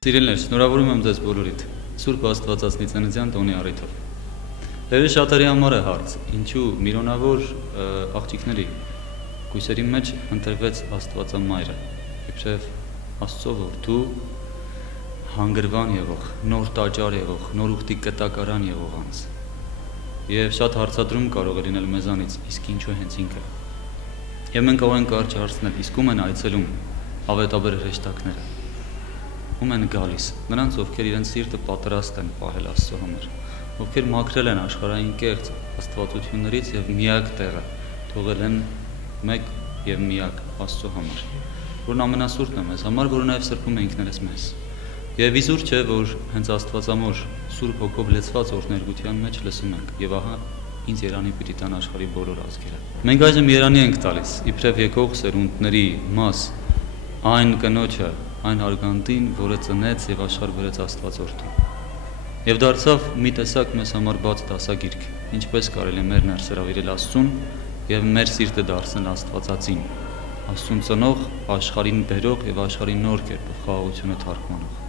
Սիրելիներ, շնորհավորում եմ ձեզ բոլորիդ Սուրբ Աստվածածնի ծննդյան տոնի առիթով։ Դեռ շատերի համար է հարց, ինչու միլիոնավոր աղջիկների կույսերի մեջ ընտրվեց Աստվածամայրը, իբրև Աստծո որդու հանգրվան եղող, նոր տաճար եղող, նոր ուխտի կտակարան եղող անձ։ Եվ շատ հարցադրում կարող է լինել մեզանից, իսկ ինչու հենց ինքը։ Եվ մենք կարող ենք կարճ հարցնել, իսկ ում են այցելում ավետաբեր հրեշտակները։ Ում են գալիս, նրանց, ովքեր իրենց սիրտը պատրաստ են պահել Աստծո համար, ովքեր մաքրել են աշխարհային կեղծ աստվածություններից եւ միակ տեղը թողել են մեկ եւ միակ Աստծո համար, որն ամենասուրդն է մեզ համար, որը նաեւ սրբում է ինքներս մեզ։ Եվ իզուր չէ, որ հենց Աստվածամոր Սուրբ Հոգով լեցված օրհներգության մեջ լսում ենք, եւ ահա ինձ երանի պիտի տան աշխարհի բոլոր ազգերը։ Մենք այժմ երանի ենք տալիս, իբրև եկող սերունդների մաս, այն կնոջը, այն արգանդին, որը ծնեց եւ աշխարհ բերեց Աստվածորդուն։ Եվ դարձավ մի տեսակ մեզ համար բաց դասագիրք, ինչպես կարելի է մեր ներսը հրավիրել Աստծուն եւ մեր սիրտը դարձնել Աստվածածին, Աստծուն ծնող, աշխարհին բերող եւ աշխարհի նոր կերպով խաղաղությունը թարգմանող։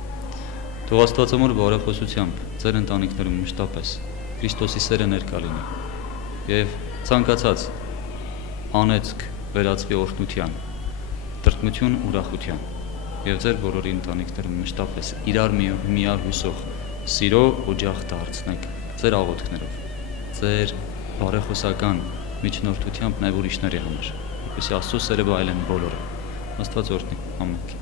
Թող Աստվածամոր բարեխոսությամբ ձեր ընտանիքներում մշտապես Քրիստոսի սերը ներկա լինի եւ ցանկացած անեծք վերածվի օրհնության, տրտմություն ուրախության եւ ձեր բոլորի ընտանիքներում մշտապես իրար միար հուսող սիրո օջախ դարձնեք ձեր աղոթքներով, ձեր բարեխոսական միջնորդությամբ նաեւ ուրիշների համար, որպեսզի Աստծո սերը բայլեն բոլորը։ Աստված օրհնի ամենքին։